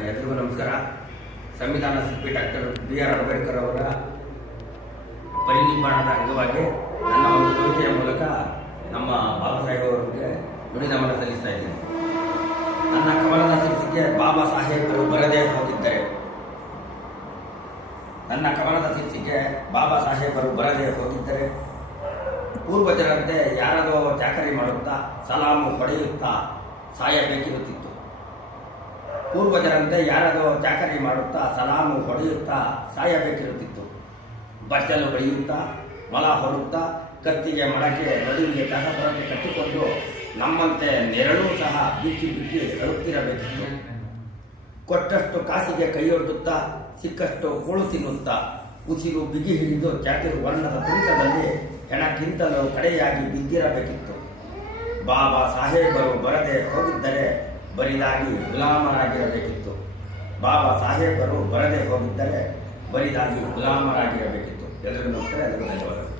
ಎಲ್ರಿಗೂ ನಮಸ್ಕಾರ. ಸಂವಿಧಾನ ಶಿಲ್ಪಿ ಡಾಕ್ಟರ್ BR ಅಂಬೇಡ್ಕರ್ ಅವರ ಪರಿನಿರ್ವಾಣದ ಅಂಗವಾಗಿ ನನ್ನ ಒಂದು ಕವಿತೆಯ ಮೂಲಕ ನಮ್ಮ ಬಾಬಾ ಸಾಹೇಬ್ ಅವರಿಗೆ ನುಡಿನಮನ ಸಲ್ಲಿಸ್ತಾ ಇದ್ದೇನೆ. ನನ್ನ ಕವನದ ಶೀರ್ಷಿಕೆ ಬಾಬಾ ಸಾಹೇಬರು ಬರದೇ ಹೋಗಿದ್ದರೆ. ನನ್ನ ಕವನದ ಶೀರ್ಷಿಕೆ ಬಾಬಾ ಸಾಹೇಬರು ಬರದೇ ಹೋಗಿದ್ದರೆ, ಪೂರ್ವಜರಂತೆ ಯಾರದೋ ಚಾಕರಿ ಮಾಡುತ್ತಾ ಸಲಾಮು ಹೊಡೆಯುತ್ತಾ ಸಾಯಬೇಕಿರುತ್ತಿತ್ತು. ಪೂರ್ವಜರಂತೆ ಯಾರದೋ ಚಾಕರಿ ಮಾಡುತ್ತಾ ಸಲಾಮು ಹೊಡೆಯುತ್ತಾ ಸಾಯಬೇಕಿರುತ್ತಿತ್ತು. ಬಚ್ಚಲು ಬಳಿಯುತ್ತಾ ಮೊಲ ಹೊರುತ್ತಾ ಕತ್ತಿಗೆ ಮಡಕೆ ನಡುವಿಗೆ ಕಸಪುರಕ್ಕೆ ಕಟ್ಟಿಕೊಂಡು ನಮ್ಮಂತೆ ನೆರಳೂ ಸಹ ಬಿಕ್ಕಿ ಬಿಕ್ಕಿ ಅಳುತ್ತಿರಬೇಕಿತ್ತು. ಕೊಟ್ಟಷ್ಟು ಕಾಸಿಗೆ ಕೈಯೊಡ್ಡುತ್ತಾ ಸಿಕ್ಕಷ್ಟು ಕೂಳು ತಿನ್ನುತ್ತಾ ಉಸಿರು ಬಿಗಿ ಹಿಡಿದು ಚಾತಿರು ವರ್ಣದ ತುಳಿತದಲ್ಲಿ ಹೆಣಕ್ಕಿಂತಲೂ ಕಡೆಯಾಗಿ ಬಿದ್ದಿರಬೇಕಿತ್ತು. ಬಾಬಾ ಸಾಹೇಬರು ಬರದೆ ಹೋಗಿದ್ದರೆ ಬರಿದಾಗಿ ಗುಲಾಮರಾಗಿರಬೇಕಿತ್ತು. ಬಾಬಾ ಸಾಹೇಬರು ಬರದೆ ಹೋಗಿದ್ದರೆ ಬರಿದಾಗಿ ಗುಲಾಮರಾಗಿರಬೇಕಿತ್ತು. ಎಲ್ಲರಿಗೂ ನಮಸ್ಕಾರ. ಎಲ್ಲರಿಗೂ ಧನ್ಯವಾದಗಳು.